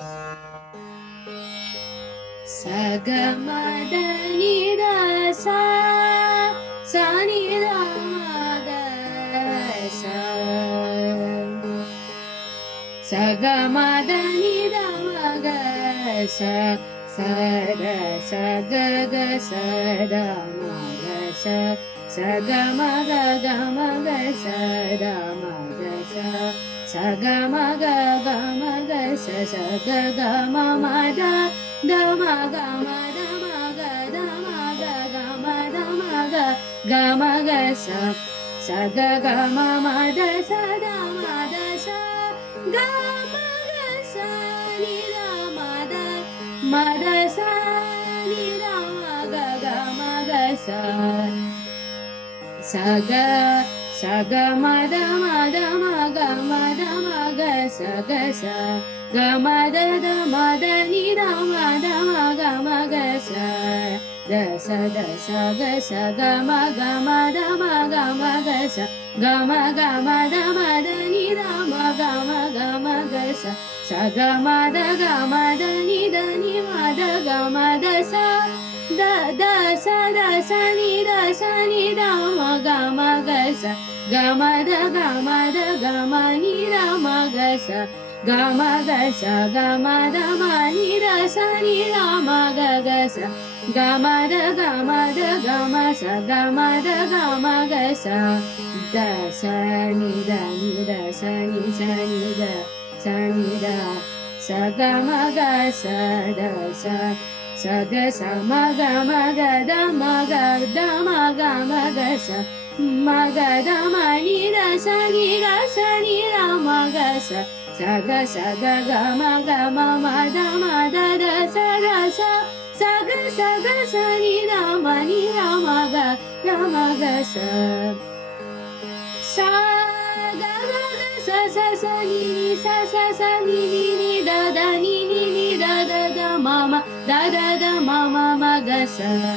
Sagamadhanidasa Sanidamagasa Sagamadhanidamagasa Sada Sagaga Sadamagasa Sagamagagamaga Sadamagasa Sagamagagamaga Sagagamamada Damaga Madamaga Damaga Gamadamaga Gamagasa Sagagamamada Sadamadasa Gamagasa Nidamada Madasa Nidamaga Gamagasa Saga Sagamadamadamaga Sagasa Gamadadamadanidamadamagamagasa Dasa Dasa Gasa Gamagamadamagamagasa Gamagamadamadanidamagamagasa Sagamadagamadadanidanimadagamadasa Dasa Dasa Nidasa Nidamagamagasa Gamadagamadagamanidamagasa Gamagasa Gamadamaninidasa Nidamagagasa Gamadagamadagasa Gamadagamadagasa Dasa Nida Nida Sani Sanida Sanida Sagamagasa Dasa Sagasa Magamagadamadamagamagasa Magadamanidasa Nidasa Nidamagasa Saga Saga Gama Gama Madamamadadasa Dasa Saga Saga Sanidamanidaga Damagasa Saga Sa Sa Sa Ni Sa Sa Sa Ni Da Da Ni Da Da Da Mama Da Da Da Mama Magasa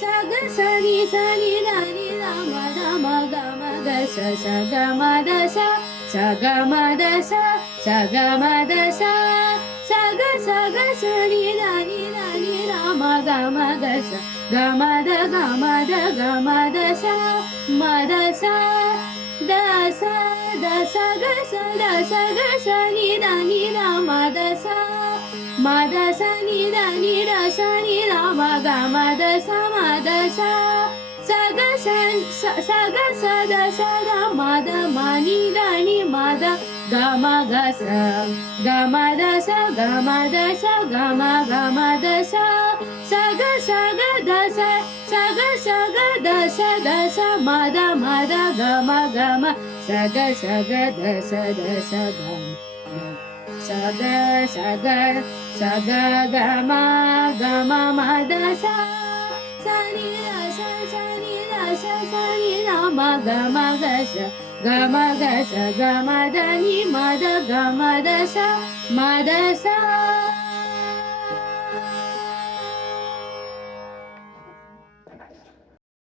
Saga Sani Sani Da Ni Da Ma Da Ma Ga Ma Ga Sa Saga Madasa Sagamadasa Sagamadasa Saga Saga Sani Da Ni Da Ni Da Ma Ga Ma Ga Sa Gamada Gamada Gamadasa Madasa Dasa Dasa Gasa Dasa Gasa Ni Da Ni Da Madasa Madasa Ni Da Ni Da Sa Ni Da Ma Ga Madasa Madasa Saga Saga Sada Sada Mada Mani Dani Mada Gama Gasa Gamadasa Gamadasa Gama Gamadasa Saga Saga Dasa Saga Saga Dasa Dasa Mada Mada Gama Gama Saga Saga Dasa Dasa Gama Saga Saga Saga Gama Gama Madasa Sani Rasa Sani Rasa Sani Rama Gama Gasa Gama Gasa Gama Dani Mada Gama Dasa Madasa